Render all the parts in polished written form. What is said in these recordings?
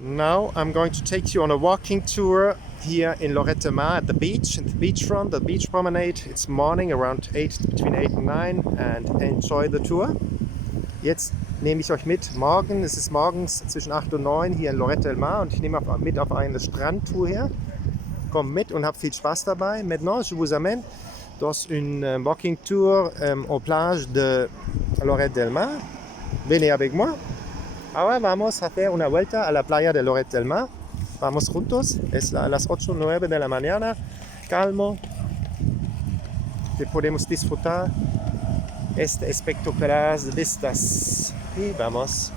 Now I'm going to take you on a walking tour here in Lloret de Mar at the beach, at the beachfront, the beach promenade. It's morning around 8, between 8 and 9, and enjoy the tour. Jetzt nehme ich euch mit morgen, es ist morgens zwischen 8 und 9 hier in Lloret de Mar und ich nehme mit auf eine Strandtour hier. Kommt mit und habt viel Spaß dabei. Maintenant, je vous amène dans une walking tour aux plages de Lloret de Mar. Venez avec moi. Ahora vamos a hacer una vuelta a la playa de Lloret de Mar. Vamos juntos. Es a las 8 o 9 de la mañana. Calmo. Que podemos disfrutar este espectaculares vistas. Y vamos.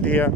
strand here.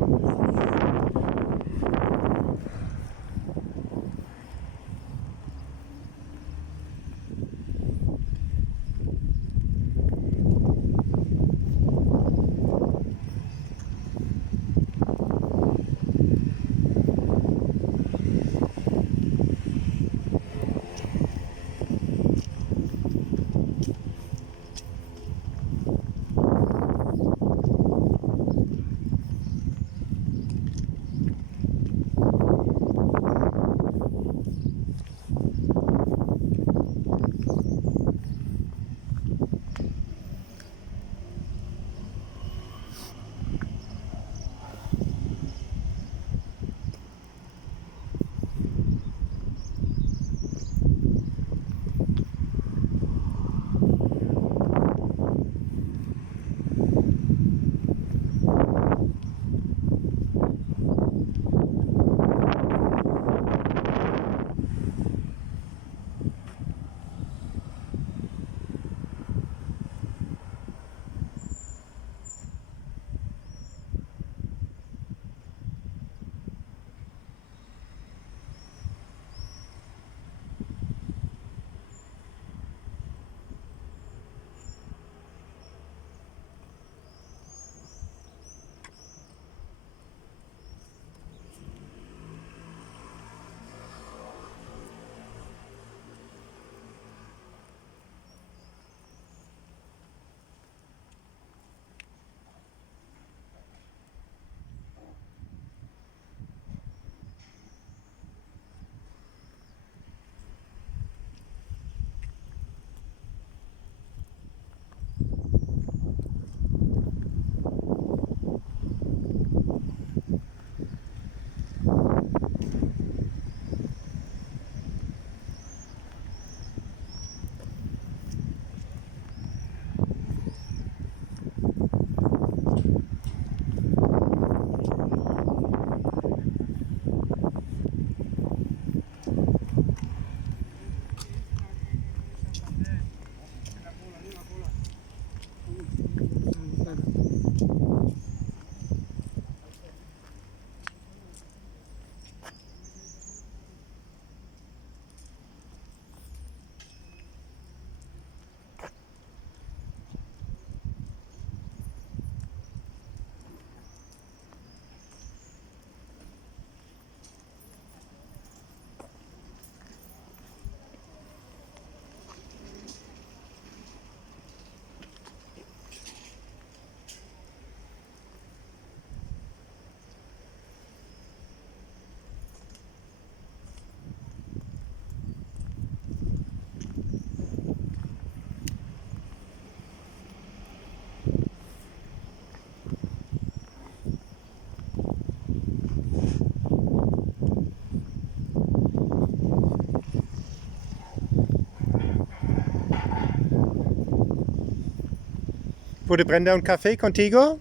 ¿Puede prender un café contigo?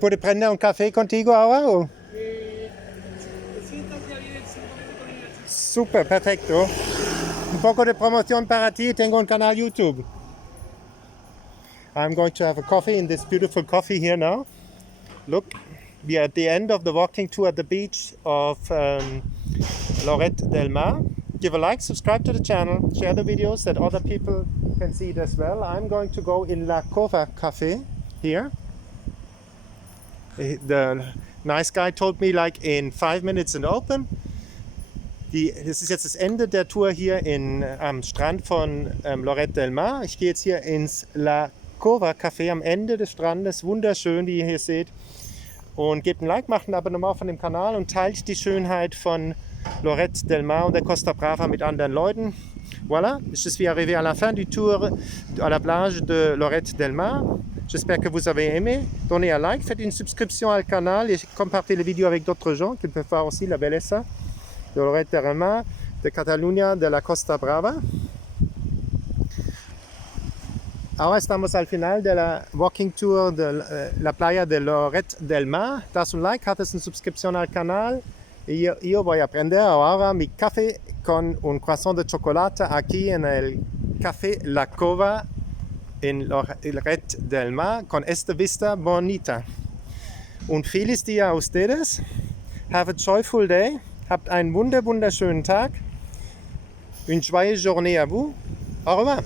¿Puede prender un café contigo ahora? O? Super, perfecto. Un poco de promoción para ti, tengo un canal YouTube. I'm going to have a coffee in this beautiful coffee here now. Look, we are at the end of the walking tour at the beach of Lloret de Mar. Give a like, subscribe to the channel, share the videos that other people can see it as well. I'm going to go in La Cova Cafe here. The nice guy told me like in 5 minutes and open. Das ist jetzt das Ende der Tour hier am Strand von Lloret de Mar. Ich gehe jetzt hier ins La Cova Café am Ende des Strandes. Wunderschön, wie ihr hier seht. Und gebt ein Like, macht ein Abonnement von dem Kanal und teilt die Schönheit von Lloret de Mar und der Costa Brava mit anderen Leuten. Voilà, je suis arrivé à la fin du tour à la plage de Lloret de Mar. J'espère que vous avez aimé. Donnez un like, faites une subscription au canal et compartez les vidéos avec d'autres gens qui peuvent voir aussi la belleza de Lloret de Mar, de Cataluña, de la Costa Brava. Ahora estamos al final de la walking tour de la playa de Lloret de Mar. Das un like, haces una suscripción al canal. Y yo voy a prender ahora mi café con un croissant de chocolate aquí en el Café La Cova en Lloret de Mar con esta vista bonita. Und feliz dia a ustedes. Have a joyful day. Habt einen wunderschönen Tag. Une joyeuse journée à vous. Au revoir.